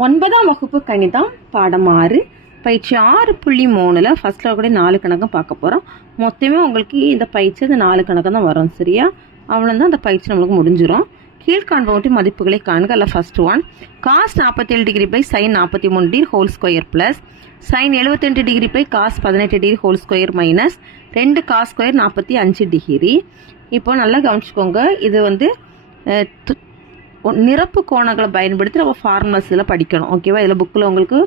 9ஆம் வகுப்பு கணிதம் பாடம் 6 பயிற்சி 6.3ல ஃபர்ஸ்ட்ல கூட 4 கணக்கும் பார்க்க போகிறோம். மொத்தமே உங்களுக்கு இந்த பயிற்சி இந்த 4 கணக்கு தான் வரும். சரியா? அவ்வளோதான் அந்த பயிற்சி நம்மளுக்கு முடிஞ்சிடும். கீழ்காண்பவற்றின் மதிப்புகளை காண்க. அல்ல first one, cos 47 degree by sine 43 degree whole square plus sine 72 degree by cos 18 degree whole square minus 2 cos square 45 degree. இப்போ நல்லா கவனிச்சுக்கோங்க. இது வந்து நிரப்பு கோணங்களை பயன்படுத்தி நம்ம ஃபார்முலாஸ் இதில் படிக்கணும். ஓகேவா? இதில் புக்கில் உங்களுக்கு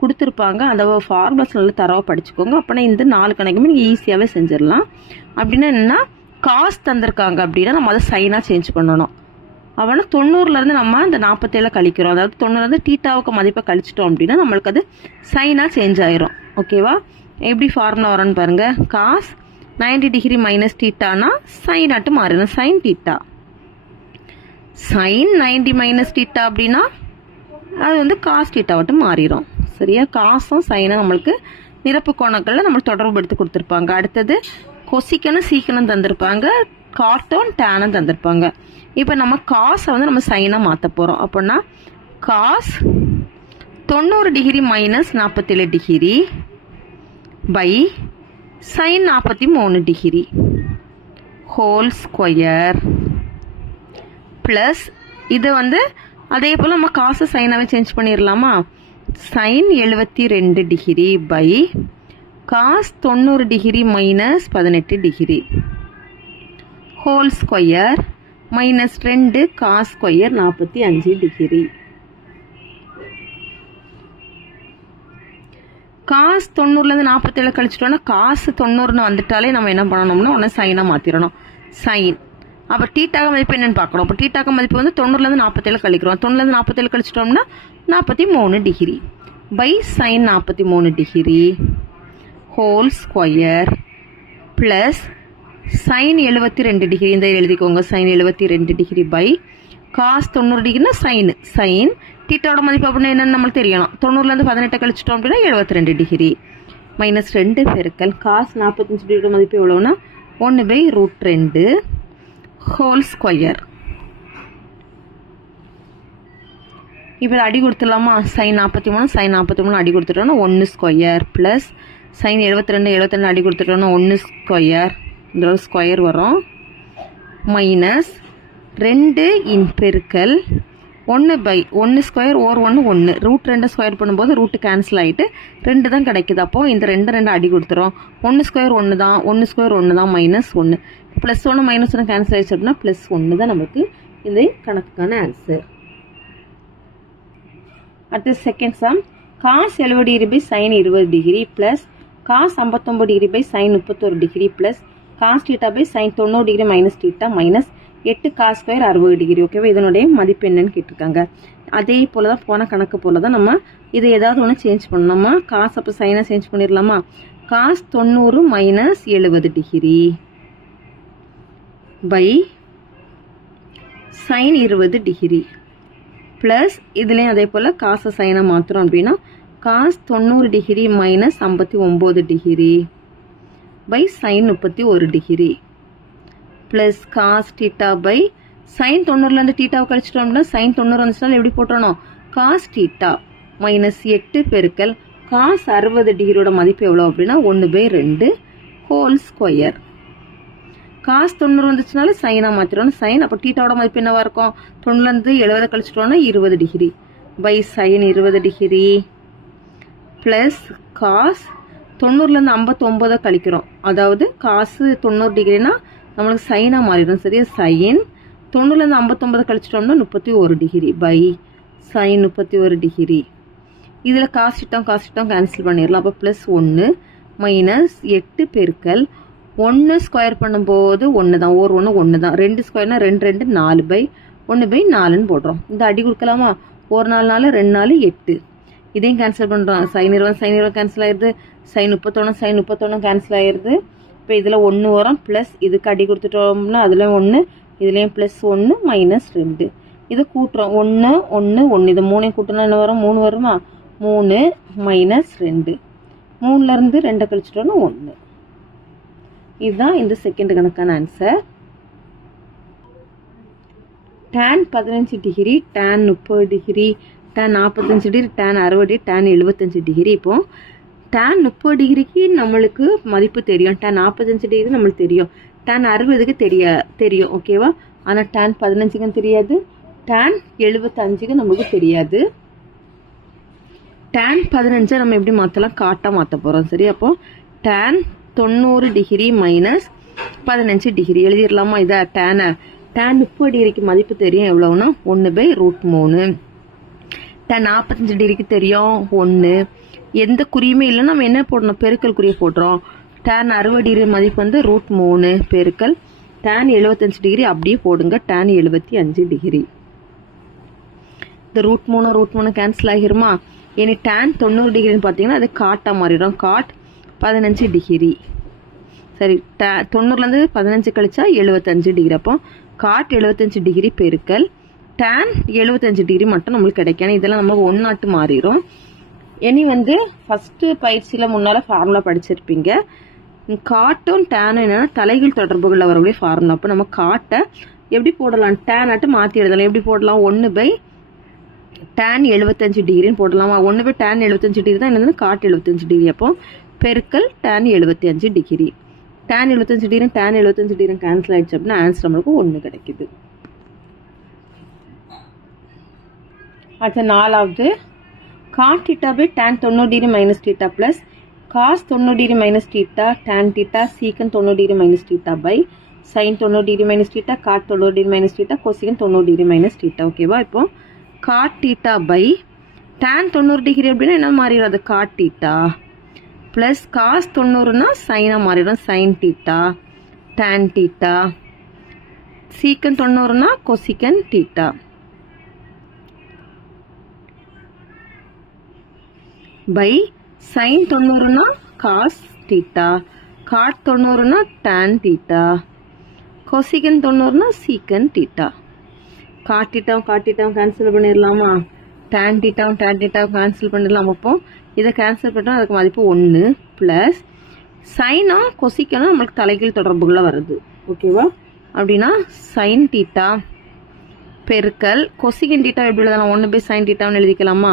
கொடுத்துருப்பாங்க. அந்த ஃபார்முலாஸ் நல்லா தரவாக படிச்சுக்கோங்க. அப்போனா இந்த 4 கணக்குமே நீங்கள் ஈஸியாகவே செஞ்சிடலாம். அப்படின்னா என்னென்னா, காசு தந்திருக்காங்க அப்படின்னா நம்ம அதை சைனாக சேஞ்ச் பண்ணணும். அவனா 90லேருந்து நம்ம இந்த 47 கழிக்கிறோம். அதாவது 90லேருந்து டீட்டாவுக்கு மதிப்பை கழிச்சிட்டோம் அப்படின்னா நம்மளுக்கு அது சைனாக சேஞ்ச் ஆயிரும். ஓகேவா? எப்படி ஃபார்முலா வரும்னு பாருங்கள். காஸ் 90 டிகிரி மைனஸ் டீட்டானா சைனாட்டு மாறிடும். Sine theta. Sine 90 minus theta அப்படின்னா அது வந்து காஸ் டீட்டாவட்டு மாறிடும். சரியா? காசும் சைனும் நம்மளுக்கு நிரப்பு கோணங்களில் நம்மளுக்கு தொடர்பு எடுத்து கொடுத்துருப்பாங்க. அடுத்தது கொசிக்கனும் சீக்கனும் தந்திருப்பாங்க. காட்டும் டேனும் தந்திருப்பாங்க. இப்போ நம்ம காசை வந்து நம்ம சைனாக மாற்ற போகிறோம். அப்படின்னா cos 90 degree minus 47 degree by sine 43 degree whole square plus இது வந்து அதே போல் நம்ம காசை சைனாகவே சேஞ்ச் பண்ணிடலாமா? Sine 72 degree by cos 90 degree minus 18 degree whole square minus 2 cos square 45 degree. Cos 90லேருந்து 47 கழிச்சிட்டோன்னா காசு 90ன்னு வந்துட்டாலே நம்ம என்ன பண்ணணும்னா ஒன்று சைனாக மாற்றிடணும். சைன் அப்போ டீட்டாக மதிப்பு என்னென்னு பார்க்கணும். அப்போ டீட்டாக மதிப்பு வந்து 90லேருந்து 47 கழிக்கிறோம். 90லேருந்து 47 கழிச்சிட்டோம்னா 43 degree by sine 43 degree whole square plus sine 72 degree இந்த எழுதிக்கோங்க. சைன் 72 டிகிரி பை காஸ் 90 டிகிரினா சைன் டீட்டாவோட மதிப்பு அப்படின்னா என்னென்னு நம்மளுக்கு தெரியணும். 90லேருந்து 18 கழிச்சிட்டோம் அப்படின்னா 72 டிகிரி மைனஸ் 2 பெருக்கல் காஸ் 45 டிகிரி மதிப்பு எவ்வளோன்னா 1/√2 ஹோல் ஸ்கொயர். இப்போ அடி கொடுத்துடலாமா? சைன் 43 சைன் 43 அடி கொடுத்துட்டோன்னா 1 ஸ்கொயர் ப்ளஸ் சைன் 72 அடி கொடுத்துட்டோன்னா 1 ஸ்கொயர் இந்த ஸ்கொயர் வரும் மைனஸ் 2 இன் பெருக்கல் 1/1 ஸ்கொயர் ஓர் 1 √2 ஸ்கொயர் பண்ணும்போது ரூட்டு கேன்சல் ஆகிட்டு 2 தான் கிடைக்குது. அப்போது இந்த 2 அடி கொடுத்துரும். 1 ஸ்கொயர் 1 தான், 1 ஸ்கொயர் 1 தான், மைனஸ் 1 ப்ளஸ் 1 மைனஸ் 1 கேன்சல் ஆகிடுச்சு அப்படின்னா ப்ளஸ் 1 தான் நமக்கு இந்த கணக்குக்கான ஆன்சர். அடுத்து second sum, cos 70 degree by sine 20 degree plus cos 59 degree by sine 31 degree plus cos theta by sine 90 degree minus theta minus 8 cos square 60 degree. ஓகேவா? இதனுடைய மதிப்பு என்னன்னு கேட்டிருக்காங்க. அதே போல் தான் போன கணக்கு போல் தான் நம்ம இது ஏதாவது ஒன்று சேஞ்ச் பண்ணணுமா? காசு அப்போ சைனாக சேஞ்ச் பண்ணிடலாமா? Cos 90 minus 70 degree by sine 20 degree plus இதுலேயும் அதே போல் காசை சைனாக மாற்றுறோம் அப்படின்னா cos 90 degree minus 59 degree by sine 31 degree plus cos theta by sine 90லேருந்து டீட்டாவை கழிச்சிட்டோம்னா சைன் 90 வந்துச்சுனாலும் எப்படி போட்டணும்? காஸ் டீட்டா மைனஸ் 8 பெருக்கல் காஸ் 60 டிகிரியோட மதிப்பு எவ்வளோ அப்படின்னா 1/2 ஹோல் ஸ்கொயர். காஸ் 90 வந்துச்சுனால சைனாக மாற்றிடணும். சைன் அப்போ டீட்டாவோட மதிப்பு என்னவாக இருக்கும்? 90லேருந்து 70 கழிச்சிட்டோம்னா 20 degree by sine 20 degree plus cos 90லேருந்து 59 கழிக்கிறோம். அதாவது காசு 90 டிகிரினா நம்மளுக்கு சைனாக மாறிடும். சரியா? சைன் 90லேருந்து 59 கழிச்சிட்டோம்னா 31 டிகிரி பை சைன் 31 டிகிரி. இதில் காசிட்டோம் கேன்சல் பண்ணிடலாம். அப்போ ப்ளஸ் 1 மைனஸ் 8 பெருக்கல் 1 ஸ்கொயர் பண்ணும்போது 1 தான், ஓர் 1 தான், 2 ஸ்கொயர்னா 2 4 பை 1/4ன்னு போடுறோம். இந்த அடி கொடுக்கலாமா? ஒரு 4 2 8 இதையும் கேன்சல் பண்ணுறோம். சைன் 20 கேன்சல் ஆயிடுது. சைன் 31 கேன்சல் ஆயிடுது. இப்போ இதில் 1 வரும் ப்ளஸ் இதுக்கு அடி கொடுத்துட்டோம்னா அதில் 1 இதுலேயும் ப்ளஸ் 1 மைனஸ் 2 இதை கூட்டுறோம். 1 1 1 இது 3 கூட்டினா என்ன வரும்? 3 வருமா? 3 மைனஸ் 2 3லேருந்து 2 கழிச்சிட்டோன்னா 1. இதுதான் இந்த செகண்ட் கணக்கான answer. tan 15 degree tan 30 degree tan 45 degree, tan 60, tan 75 degree. இப்போ tan 30 டிகிரிக்கு நம்மளுக்கு மதிப்பு தெரியும், tan 45 டிகிரி நம்மளுக்கு தெரியும், tan 60க்கு தெரியும் ஓகேவா. ஆனால் tan 15க்கு தெரியாது, tan 75க்கு நமக்கு தெரியாது. tan 15 நம்ம எப்படி மாற்றலாம், காட்டாக மாற்ற போகிறோம் சரி. அப்போ tan 90 டிகிரி மைனஸ் 15 டிகிரி எழுதிடலாமா. இதை tan 30 டிகிரிக்கு மதிப்பு தெரியும் எவ்வளோன்னா 1/√3. tan 45 டிகிரிக்கு தெரியும் 1. எந்த குறியுமே இல்லை, நம்ம என்ன போடணும், பெருக்கல் குறியை போடுறோம். tan 60 டிகிரி மதிப்பு வந்து √3 பெருக்கல் tan 75 டிகிரி அப்படியே போடுங்க, tan 75 டிகிரி. இந்த √3 கேன்சல் ஆகிருமா. இனி tan 90 டிகிரின்னு பார்த்தீங்கன்னா அது காட்டாக மாறிடும், காட் 15 டிகிரி சரி. 90லேருந்து 15 கழிச்சா 75 டிகிரி. அப்போ காட் 75 டிகிரி பெருக்கல் tan 75 டிகிரி மட்டும் நம்மளுக்கு கிடைக்கும். இதெல்லாம் நமக்கு ஒன்னாட்டு மாறிடும். இனி வந்து ஃபஸ்ட்டு பயிற்சியில் முன்னால் ஃபார்முலா படிச்சிருப்பீங்க. காட்டும் டேனும் என்னென்னா தலைகீழ் தொடர்புகளில் வரக்கூடிய ஃபார்முலா. அப்போ நம்ம காட்டை எப்படி போடலாம், tan ஆட்டு மாற்றி எழுதலாம். எப்படி போடலாம், 1/tan 75 டிகிரின்னு போடலாமா. 1/tan 75 டிகிரி தான் என்னதுன்னா காட் 75 டிகிரி. அப்போ பெருக்கல் tan 75 degree. tan 75 degree tan 75 degree cancel ஆயிடுச்சு அப்படின்னா ஆன்சர் நம்மளுக்கு 1 கிடைக்குது. அடுத்த 4வது cot θ/tan 90 degree minus θ plus cos 90 degree minus θ tan θ secant 90 degree minus θ by sin 90 degree minus θ cot 90 degree minus θ cosecant 90 degree minus θ ஓகேவா. இப்போ cot θ பை tan 90 டிகிரி அப்படின்னா என்ன மாறிடும், அது cot θ ப்ளஸ் cos 90னா சைனாக மாறிடும், sin θ tan θ secant 90னா cosecant θ பை sin 90னா cos θ cot 90னா tan θ cosecant 90னா secant θ. cot θ கேன்சல் பண்ணிடலாமா, tan θ கேன்சல் பண்ணிடலாம். அப்போ இதை கேன்சல் பண்ணால் அதுக்கு மதிப்பு 1 ப்ளஸ் சைனா கொசிக்கனா நம்மளுக்கு தலைகீழ் தொடர்புகளில் வருது ஓகேவா. அப்படின்னா sin θ பெருக்கல் கொசிகன் θ எப்படி எழுதலாம், 1/sin θன்னு எழுதிக்கலாமா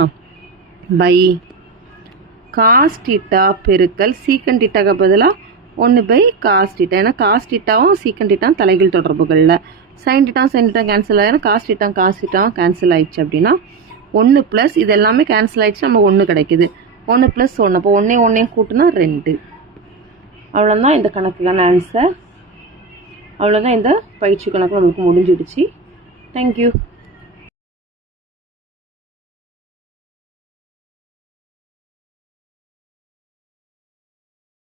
பை cos θ பெருக்கல் secant θக்கு பதிலாக 1/cos θ. ஏன்னா cos θவும் secant θவும் தலைகீழ் தொடர்புகளில், sin θ கேன்சல் ஆகிடும், cos θவும் கேன்சல் ஆயிடுச்சு. அப்படின்னா 1 ப்ளஸ் இது எல்லாமே கேன்சல் ஆயிடுச்சு, நம்ம 1 கிடைக்குது. 1 + 1 அப்போ 1 கூட்டினா 2. அவ்வளோதான் இந்த கணக்குக்கான ஆன்சர். அவ்வளோதான் இந்த பயிற்சி கணக்கு நம்மளுக்கு முடிஞ்சிடுச்சு. தேங்க்யூ.